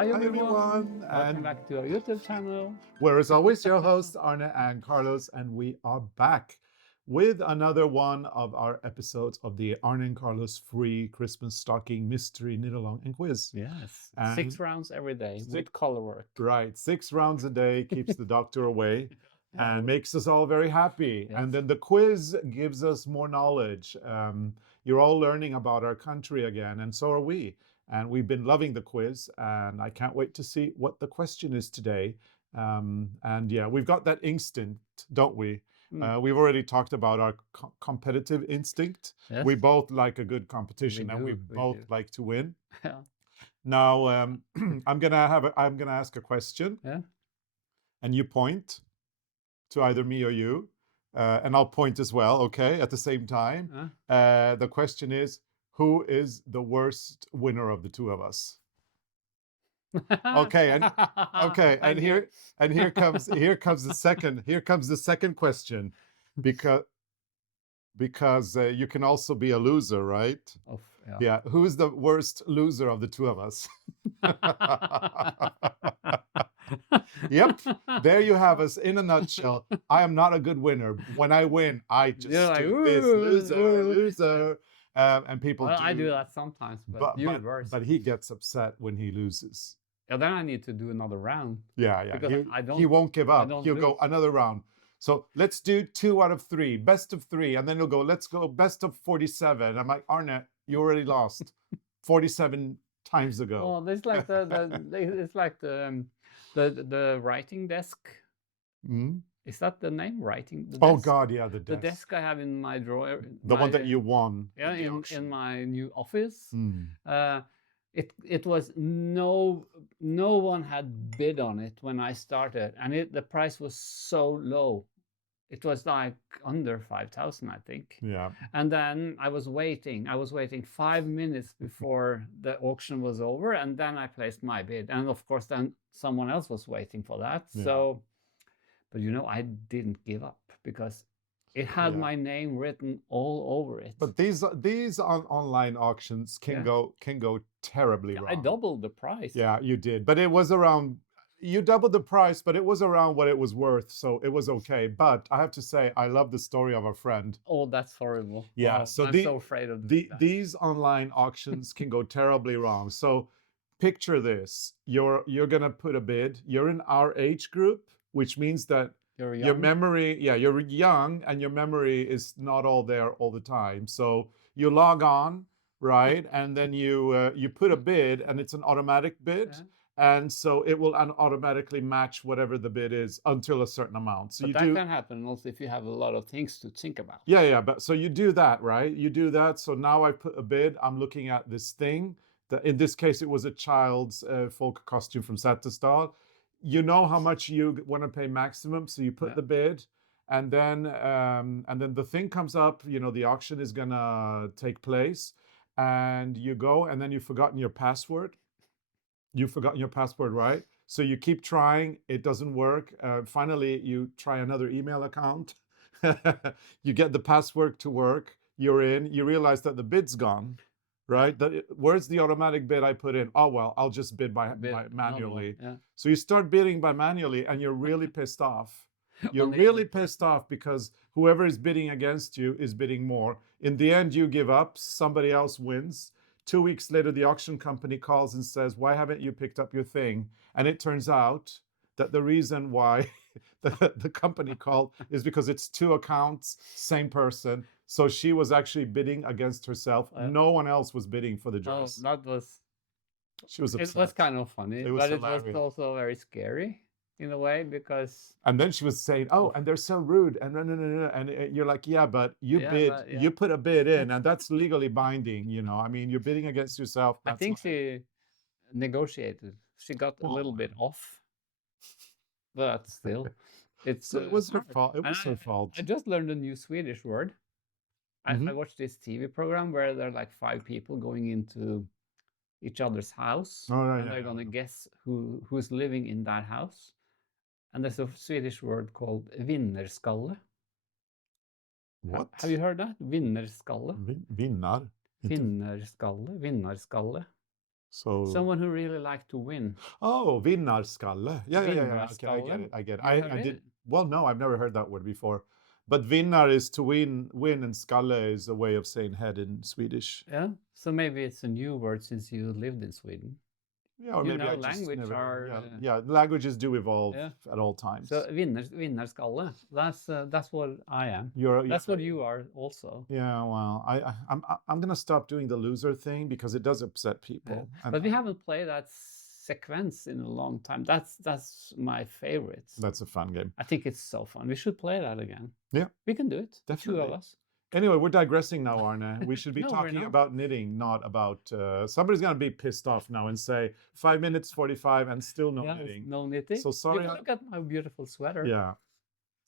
Hi everyone, Welcome and back to our YouTube channel. where is always your host Arne and Carlos, and we are back with another one of our episodes of the Arne and Carlos free Christmas stocking mystery knit along and quiz. Yes, And 6 rounds every day with color work. Right, 6 rounds a day keeps the doctor away and makes us all very happy. Yes. And then the quiz gives us more knowledge. You're all learning about our country again, and so are we. And we've been loving the quiz, and I can't wait to see what the question is today. And yeah, we've got that instinct, don't we? We've already talked about our competitive instinct. Yes. We both like a good competition, We and we do, both like to win. Yeah. Now, I'm gonna ask a question, Yeah. and you point to either me or you, and I'll point as well, okay, at the same time. The question is, who is the worst winner of the two of us? Okay, and here comes the second question, because you can also be a loser, right? Yeah, who is the worst loser of the two of us? Yep, there you have us in a nutshell. I am not a good winner. When I win, I just do this, loser. And people Well, I do that sometimes, but worse. But he gets upset when he loses. Yeah, then I need to do another round. Yeah. Because he won't give up. He'll go another round. So let's do 2 out of 3, best of 3, and then he'll go, let's go best of 47. I'm like, Arne, you already lost 47 times ago. Oh, it's like it's like the writing desk. Is that the name? Writing the desk? Oh God, yeah, the desk. The desk I have in my drawer. The one that you won. Yeah, in my new office. It was no one had bid on it when I started, and the price was so low. It was like under 5,000, I think. Yeah. And then I was waiting 5 minutes before the auction was over, and then I placed my bid. And of course, then someone else was waiting for that. Yeah. So, but I didn't give up because it had my name written all over it. But these online auctions can go terribly wrong. I doubled the price. Yeah, you did. But it was around, you doubled the price, but it was around what it was worth, so it was okay. But I have to say, I love the story of our friend. Oh, that's horrible. Yeah, oh, so I'm so afraid of these online auctions can go terribly wrong. So picture this: you're gonna put a bid. You're in our age group, which means that your memory, you're young, and your memory is not all there all the time. So you log on, right, and then you put a bid, and it's an automatic bid. Yeah. And so it will automatically match whatever the bid is until a certain amount. So but that can happen also if you have a lot of things to think about. Yeah. But so you do that, right? You do that. So now I put a bid. I'm looking at this thing. In this case, it was a child's folk costume from Sattestad. You know how much you want to pay maximum, so you put the bid, and then the thing comes up. The auction is gonna take place, and you go, and then you've forgotten your password. You've forgotten your password, right? So you keep trying, it doesn't work. Finally, you try another email account. You get the password to work. You're in. You realize that the bid's gone, right? Where's the automatic bid I put in? Oh, well, I'll just bid by manually. Yeah. So you start bidding by manually, and you're really pissed off. You're really pissed off because whoever is bidding against you is bidding more. In the end, you give up. Somebody else wins. 2 weeks later, the auction company calls and says, why haven't you picked up your thing? And it turns out that the reason why the company called is because it's 2 accounts, same person. So she was actually bidding against herself. No one else was bidding for the dress. She was upset. It was kind of funny, but hilarious. It was also very scary in a way, because... And then she was saying, oh, and they're so rude, and no. And you're like, yeah, but you put a bid in, and that's legally binding, I mean, you're bidding against yourself. I think she negotiated. She got a little bit off, but still, it was her fault. It was her fault. I just learned a new Swedish word. I watched this TV program where there are like 5 people going into each other's house, and they're going to guess who's living in that house. And there's a Swedish word called vinnerskalle. What? Have you heard that? Vinnerskalle. Vinnar. Vinnerskalle. So someone who really liked to win. Oh, vinnarskalle. Yeah. Vinnarskalle. Okay, I get it. You have I did. it? Well, no, I've never heard that word before. But vinnar is to win, and skalle is a way of saying head in Swedish. Yeah. So maybe it's a new word since you lived in Sweden. Yeah, or You maybe know, I just language never. are Yeah, languages do evolve yeah. at all times. So vinnarskalle. That's what I am. That's what you are also. Yeah, well, I'm gonna stop doing the loser thing because it does upset people. Yeah. But we haven't played that sequence in a long time. That's my favorite. That's a fun game. I think it's so fun. We should play that again. Yeah, we can do it. Definitely. 2 of us. Anyway, we're digressing now, Arne. We should be No, talking about knitting, not about... somebody's going to be pissed off now and say 5 minutes 45 and still no knitting. No knitting. So sorry. Look at my beautiful sweater. Yeah.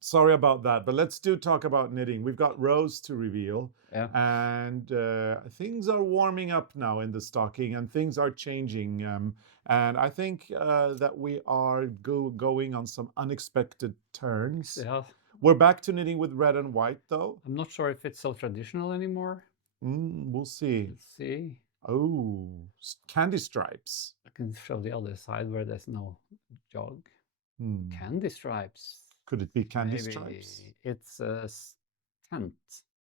Sorry about that, but let's talk about knitting. We've got rows to reveal. Yeah. And things are warming up now in the stocking and things are changing. And I think that we are going on some unexpected turns. Yeah. We're back to knitting with red and white, though. I'm not sure if it's so traditional anymore. We'll see. Let's see. Oh, candy stripes. I can show the other side where there's no jog. Candy stripes. Could it be candy stripes? It's a tent,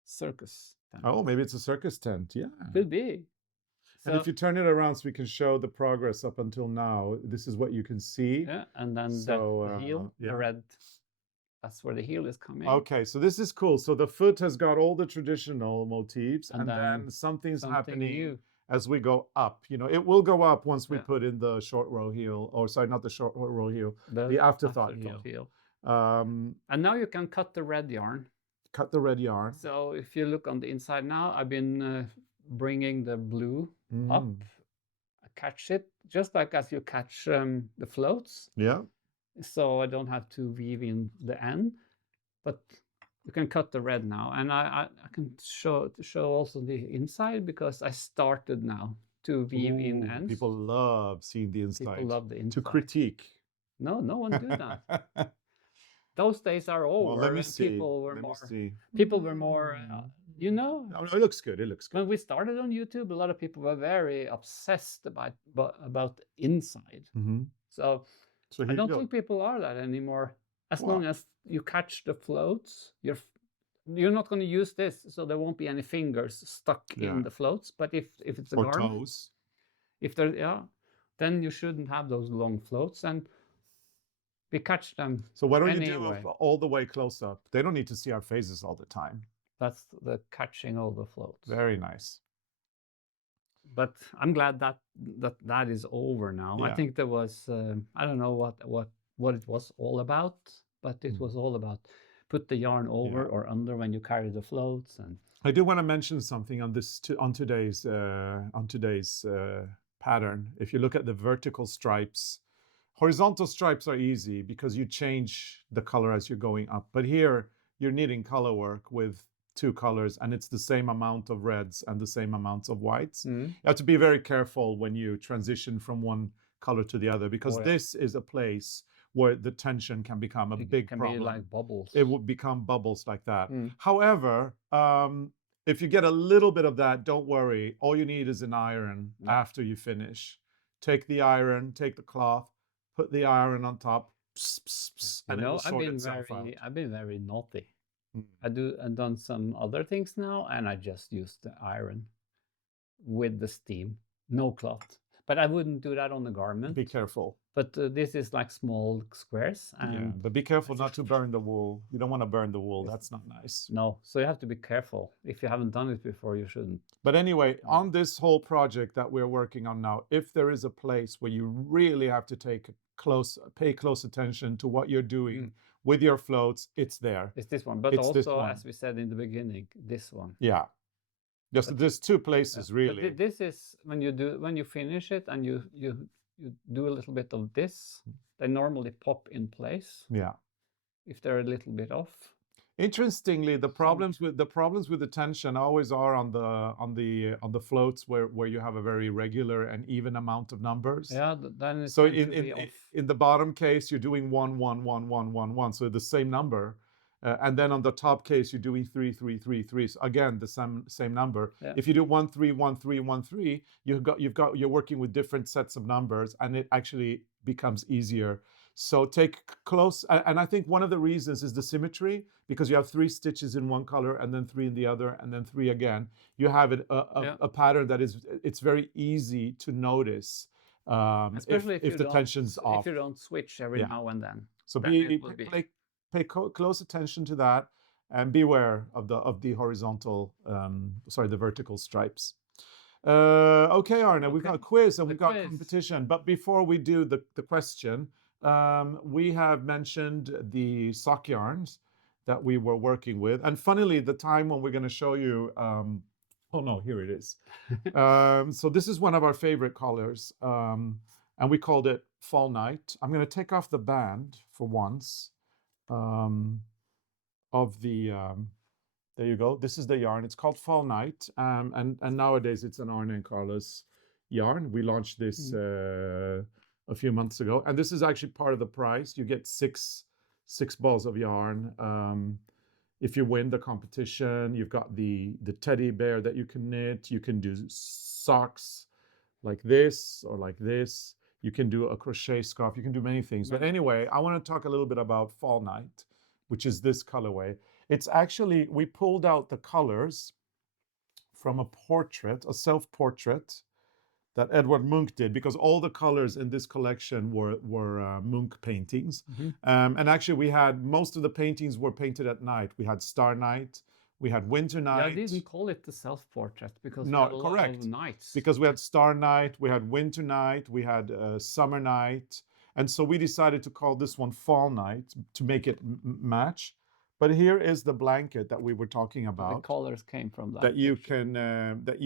circus tent. Oh, maybe it's a circus tent. Yeah. Could be. And if you turn it around so we can show the progress up until now, this is what you can see. Yeah, and then the heel, the red. That's where the heel is coming. Okay, so this is cool. So the foot has got all the traditional motifs, and then something's happening new as we go up. You know, it will go up once we put in the short row heel, or sorry, not the short row heel, the afterthought heel. And now you can cut the red yarn. Cut the red yarn. So if you look on the inside now, I've been bringing the blue up. I catch it just like as you catch the floats. Yeah. So I don't have to weave in the end, but you can cut the red now. And I can show also the inside because I started now to weave in ends. People love seeing the inside. People love the inside. To critique. No one do that. Those days are over. Well, let me see. People were more, you know. No, it looks good. It looks good. When we started on YouTube, a lot of people were very obsessed about inside. So I don't think people are that anymore. As long as you catch the floats, you're not going to use this, so there won't be any fingers stuck in the floats. But if it's a garment, toes. If there, then you shouldn't have those long floats, and we catch them. So why don't you do it all the way close up? They don't need to see our faces all the time. That's the catching all the floats. Very nice. But I'm glad that is over now. I think there was I don't know what it was all about, but it was all about put the yarn over or under when you carry the floats. And I do want to mention something on today's pattern. If you look at the vertical stripes, horizontal stripes are easy because you change the color as you're going up. But here you're knitting color work with 2 colors, and it's the same amount of reds and the same amounts of whites. You have to be very careful when you transition from one color to the other, because this is a place where the tension can become a big problem. It can be like bubbles. It would become bubbles like that. However, if you get a little bit of that, don't worry. All you need is an iron after you finish. Take the iron, take the cloth, put the iron on top, and it will sort itself out. I've been very naughty. I've done some other things now, and I just use the iron with the steam, no cloth. But I wouldn't do that on the garment. Be careful. But this is like small squares. And but be careful not to burn the wool. You don't want to burn the wool. That's not nice. No, so you have to be careful. If you haven't done it before, you shouldn't. But anyway, on this whole project that we're working on now, if there is a place where you really have to pay close attention to what you're doing with your floats, it's there. It's this one. But it's also, as we said in the beginning, this one. Yeah. There's 2 places really. But this is when you finish it and you do a little bit of this, they normally pop in place. Yeah. If they're a little bit off. Interestingly, the problems with the tension always are on the floats where you have a very regular and even amount of numbers. Yeah, then it's so in the bottom case you're doing 1 1 1 1 1 1, so the same number. and then on the top case you're doing 3 3 3 3. So again, the same number. Yeah. If you do 1 3 1 3 1 3, you're working with different sets of numbers, and it actually becomes easier. So take close, and I think one of the reasons is the symmetry, because you have 3 stitches in one color and then 3 in the other and then 3 again. You have a pattern that it's very easy to notice, especially if the tension's off. If you don't switch every now and then. So pay close attention to that, and beware of the horizontal, the vertical stripes. Okay, Arne, we've got a quiz and we've got competition. But before we do the question, we have mentioned the sock yarns that we were working with. And funnily, the time when we're going to show you, oh no, here it is. So this is one of our favorite colors, and we called it Fall Night. I'm going to take off the band for once of the, there you go. This is the yarn. It's called Fall Night, and nowadays it's an Arne and Carlos yarn. We launched this a few months ago, and this is actually part of the price. You get six balls of yarn. If you win the competition, you've got the teddy bear that you can knit. You can do socks like this or like this. You can do a crochet scarf. You can do many things. But anyway, I want to talk a little bit about Fall Night, which is this colorway. It's actually, we pulled out the colors from a portrait, a self-portrait that Edvard Munch did, because all the colors in this collection were Munch paintings. And actually we had, most of the paintings were painted at night. We had Star Night, we had Winter Night. Yeah, I didn't call it the self-portrait because no, we had a correct. lot of nights. Because we had Star Night, we had Winter Night, we had Summer Night. And so we decided to call this one Fall Night to make it match. But here is the blanket that we were talking about. The colors came from that. That you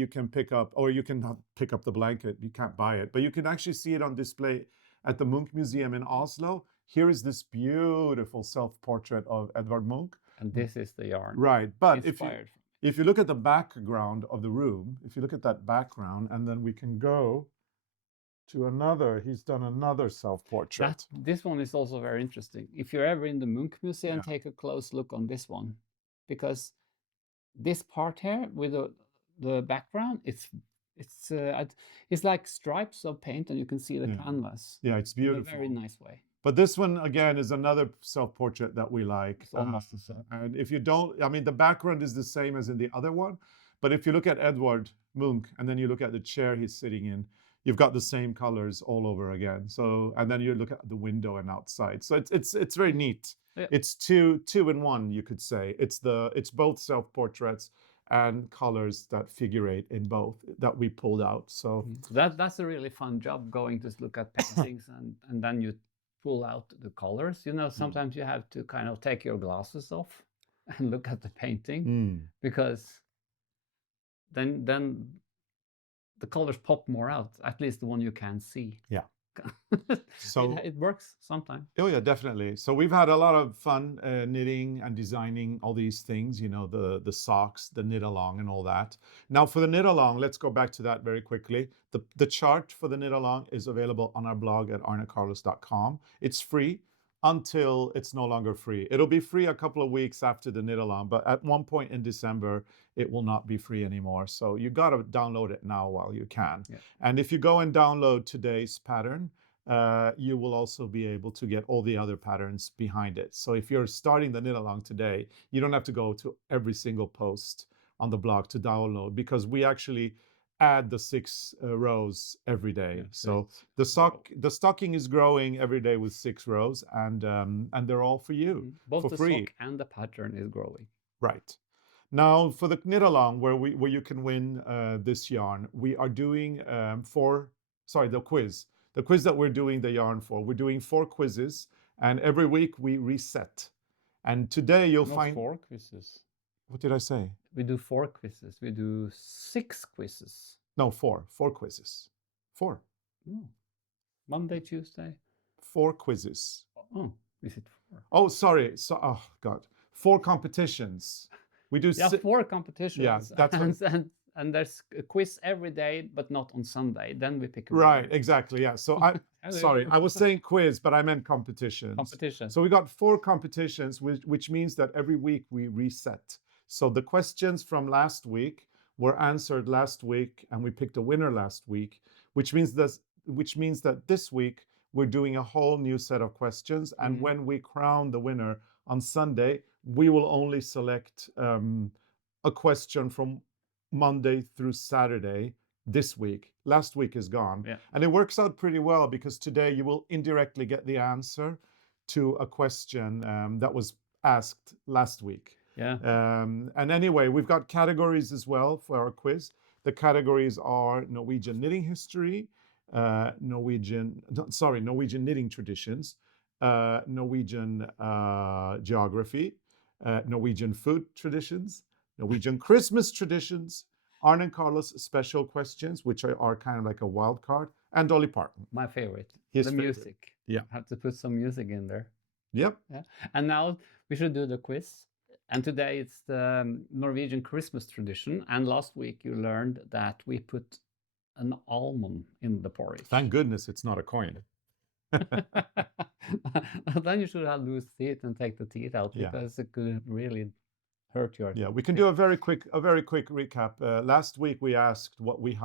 can pick up, or you can pick up the blanket. You can't buy it, but you can actually see it on display at the Munch Museum in Oslo. Here is this beautiful self-portrait of Edvard Munch. And this is the yarn. Right, but if you look at the background of the room, if you look at that background, and then we can go to another, he's done another self-portrait. This one is also very interesting. If you're ever in the Munch Museum, take a close look on this one, because this part here with the background, it's like stripes of paint, and you can see the canvas. Yeah, it's beautiful. In a very nice way. But this one, again, is another self-portrait that we like. It's almost the same. And if you don't, I mean, the background is the same as in the other one. But if you look at Edvard Munch, and then you look at the chair he's sitting in, you've got the same colors all over again. So, and then you look at the window and outside. So it's very neat. Yeah. It's two in one, you could say. It's both self-portraits and colors that figurate in both that we pulled out. So that's a really fun job, going to look at paintings and then you pull out the colors. You know, sometimes you have to kind of take your glasses off and look at the painting, because then the colors pop more out, at least the one you can see. Yeah. So it works sometimes. Oh yeah, definitely. So we've had a lot of fun knitting and designing all these things, you know, the socks, the knit along and all that. Now for the knit along, let's go back to that very quickly. The chart for the knit along is available on our blog at arnecarlos.com. It's free until it's no longer free. It'll be free a couple of weeks after the knit along, but at one point in December, it will not be free anymore. So you got to download it now while you can. Yeah. And if you go and download today's pattern, you will also be able to get all the other patterns behind it. So if you're starting the knit along today, you don't have to go to every single post on the blog to download, because we actually add the 6 rows every day. Yeah, so the stocking is growing every day with 6 rows, and they're all for you, both for the free. Sock and the pattern is growing. Right. Now for the knit along, where you can win this yarn, we are doing the quiz. The quiz that we're doing the yarn for. We're doing 4 quizzes, and every week we reset. And today you'll find 4 quizzes. What did I say? We do 4 quizzes. We do 6 quizzes. No, 4 quizzes. 4. No. Monday, Tuesday. 4 quizzes. Oh, is it 4? Oh, sorry. So, oh God, 4 competitions. We do 4 competitions. Yeah, that's and there's a quiz every day, but not on Sunday. Then we pick a Right, winner. exactly. Yeah. So sorry, I was saying quiz, but I meant competitions. Competition. So we got 4 competitions, which means that every week we reset. So the questions from last week were answered last week, and we picked a winner last week, which means that this week we're doing a whole new set of questions. And when we crown the winner on Sunday, we will only select a question from Monday through Saturday this week. Last week is gone. Yeah. And it works out pretty well because today you will indirectly get the answer to a question that was asked last week. Yeah. And anyway, we've got categories as well for our quiz. The categories are Norwegian knitting history, Norwegian knitting traditions, Norwegian geography, Norwegian food traditions, Norwegian Christmas traditions, Arne and Carlos special questions, which are kind of like a wild card, and Dolly Parton. My favorite. His the favorite. Music. Yeah. Have to put some music in there. Yep. Yeah. And now we should do the quiz. And today it's the Norwegian Christmas tradition. And last week you learned that we put an almond in the porridge. Thank goodness it's not a coin. Then you should have loose teeth and take the teeth out, because it could really hurt your. Yeah, we can do a very quick recap. Last week we asked what we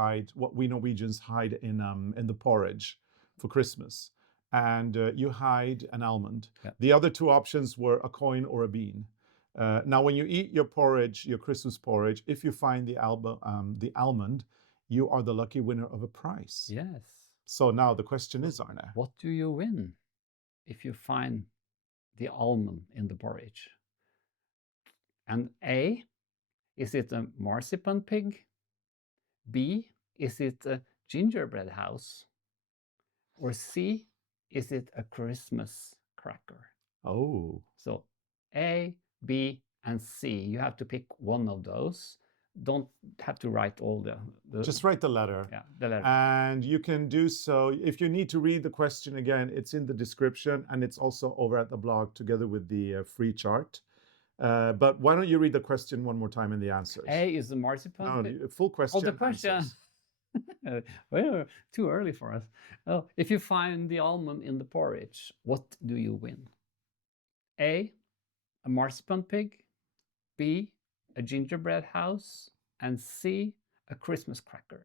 Norwegians hide in the porridge for Christmas, and you hide an almond. Yeah. The other 2 options were a coin or a bean. Now, when you eat your porridge, your Christmas porridge, if you find the almond, you are the lucky winner of a prize. Yes. So now the question is, Arne, what do you win if you find the almond in the porridge? And A, is it a marzipan pig? B, is it a gingerbread house? Or C, is it a Christmas cracker? Oh. So A, B, and C. You have to pick one of those. Don't have to write all the Just write the letter. Yeah, the letter. And you can do so. If you need to read the question again, it's in the description, and it's also over at the blog together with the free chart. But why don't you read the question one more time and the answers? A is the marzipan. No, full question. Oh, the question. Well, too early for us. Oh, if you find the almond in the porridge, what do you win? A marzipan pig. B, a gingerbread house. And C, a Christmas cracker.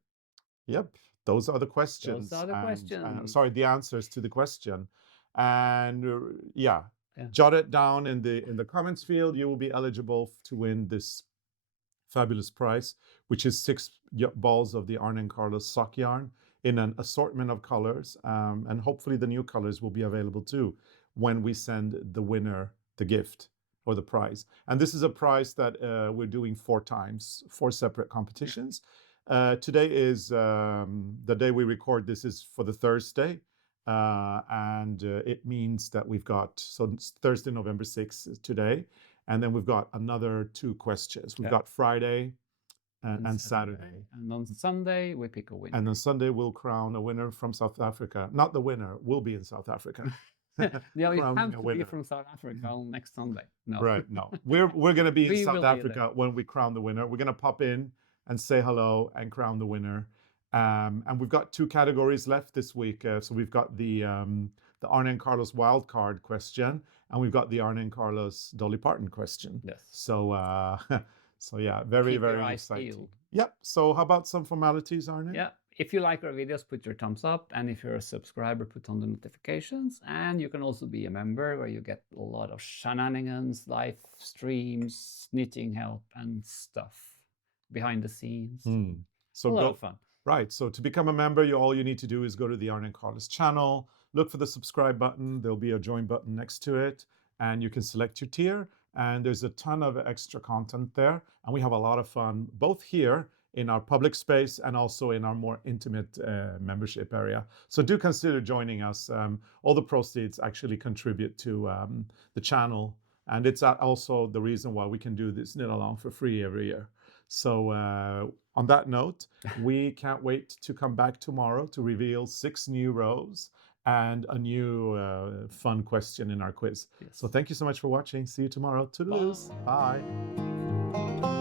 Yep, those are the questions. Those are the questions. Sorry, the answers to the question. And jot it down in the comments field. You will be eligible to win this fabulous prize, which is 6 balls of the Arne and Carlos sock yarn in an assortment of colors. And hopefully the new colors will be available too when we send the winner the gift or the prize. And this is a prize that we're doing 4 times, 4 separate competitions. Today is the day we record this is for the Thursday. And it means that we've got, so it's Thursday, November 6th today. And then we've got another 2 questions. We've got Friday and Saturday. And on Sunday, we pick a winner. And on Sunday, we'll crown a winner from South Africa. Not the winner, we'll be in South Africa. Yeah, we have to be from South Africa on next Sunday. No. Right, no. We're going to be in South Africa when we crown the winner. We're going to pop in and say hello and crown the winner. And we've got 2 categories left this week. So we've got the Arne and Carlos wildcard question, and we've got the Arne and Carlos Dolly Parton question. Yes. So, so yeah, very, very exciting. Yep. So how about some formalities, Arne? Yeah. If you like our videos, put your thumbs up. And if you're a subscriber, put on the notifications. And you can also be a member where you get a lot of shenanigans, live streams, knitting help, and stuff behind the scenes. So a lot of fun. Right. So to become a member, all you need to do is go to the Arne and Carlos channel, look for the subscribe button. There'll be a join button next to it, and you can select your tier. And there's a ton of extra content there. And we have a lot of fun, both here in our public space and also in our more intimate membership area. So do consider joining us. All the proceeds actually contribute to the channel. And it's also the reason why we can do this knit along for free every year. So on that note, we can't wait to come back tomorrow to reveal 6 new rows and a new fun question in our quiz. Yes. So thank you so much for watching. See you tomorrow. Toodaloos. Bye.